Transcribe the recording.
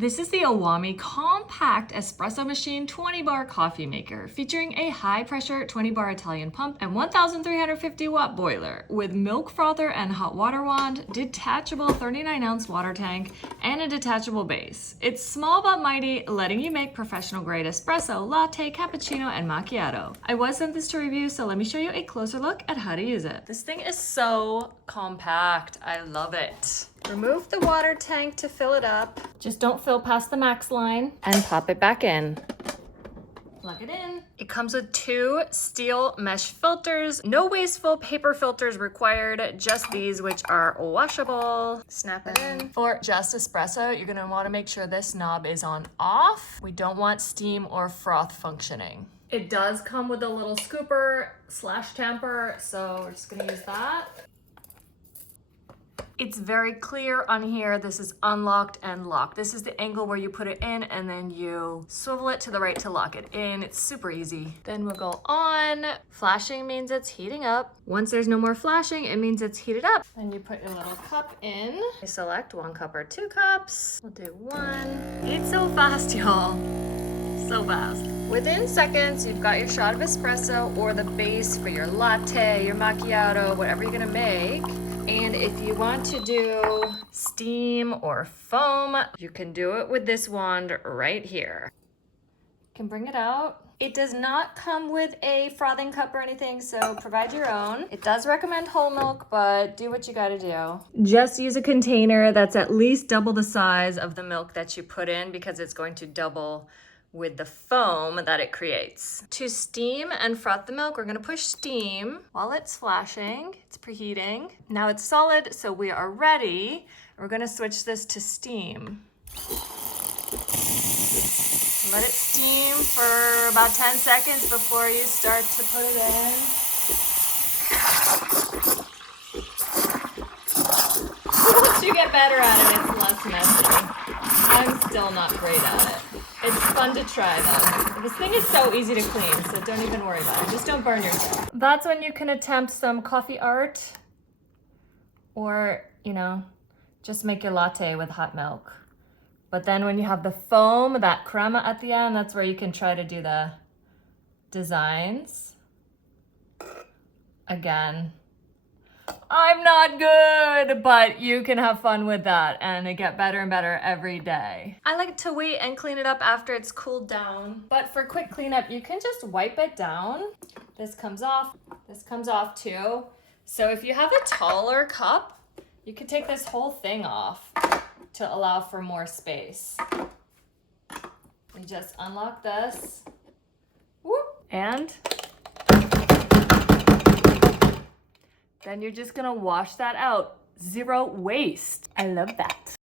This is the Oami compact espresso machine 20-bar coffee maker featuring a high-pressure 20-bar Italian pump and 1,350-watt boiler with milk frother and hot water wand, detachable 39-ounce water tank, and a detachable base. It's small but mighty, letting you make professional-grade espresso, latte, cappuccino, and macchiato. I was sent this to review, so let me show you a closer look at how to use it. This thing is so compact. I love it. Remove the water tank to fill it up. Just don't fill past the max line and pop it back in. Plug it in. It comes with 2 steel mesh filters. No wasteful paper filters required, just these, which are washable. Snap it in. For just espresso, you're gonna wanna make sure this knob is on off. We don't want steam or froth functioning. It does come with a little scooper / tamper, so we're just gonna use that. It's very clear on here. This is unlocked and locked. This is the angle where you put it in and then you swivel it to the right to lock it in. It's super easy. Then we'll go on. Flashing means it's heating up. Once there's no more flashing, it means it's heated up. Then you put your little cup in. You select 1 cup or 2 cups. We'll do 1. It's so fast, y'all. So fast. Within seconds, you've got your shot of espresso or the base for your latte, your macchiato, whatever you're gonna make. And if you want to do steam or foam, you can do it with this wand right here. You can bring it out. It does not come with a frothing cup or anything, so provide your own. It does recommend whole milk, but do what you gotta do. Just use a container that's at least double the size of the milk that you put in because it's going to double with the foam that it creates. To steam and froth the milk, we're gonna push steam while it's flashing. It's preheating. Now it's solid, so we are ready. We're gonna switch this to steam. Let it steam for about 10 seconds before you start to put it in. Once you get better at it, it's less messy. I'm still not great at it. It's fun to try though. This thing is so easy to clean, so don't even worry about it. Just don't burn yourself. That's when you can attempt some coffee art or, you know, just make your latte with hot milk. But then when you have the foam, that crema at the end, that's where you can try to do the designs. Again, I'm not good, but you can have fun with that and get better and better every day. I like to wait and clean it up after it's cooled down. But for quick cleanup, you can just wipe it down. This comes off too. So if you have a taller cup, you can take this whole thing off to allow for more space. You just unlock this, whoop, and then you're just gonna wash that out. 0 waste. I love that.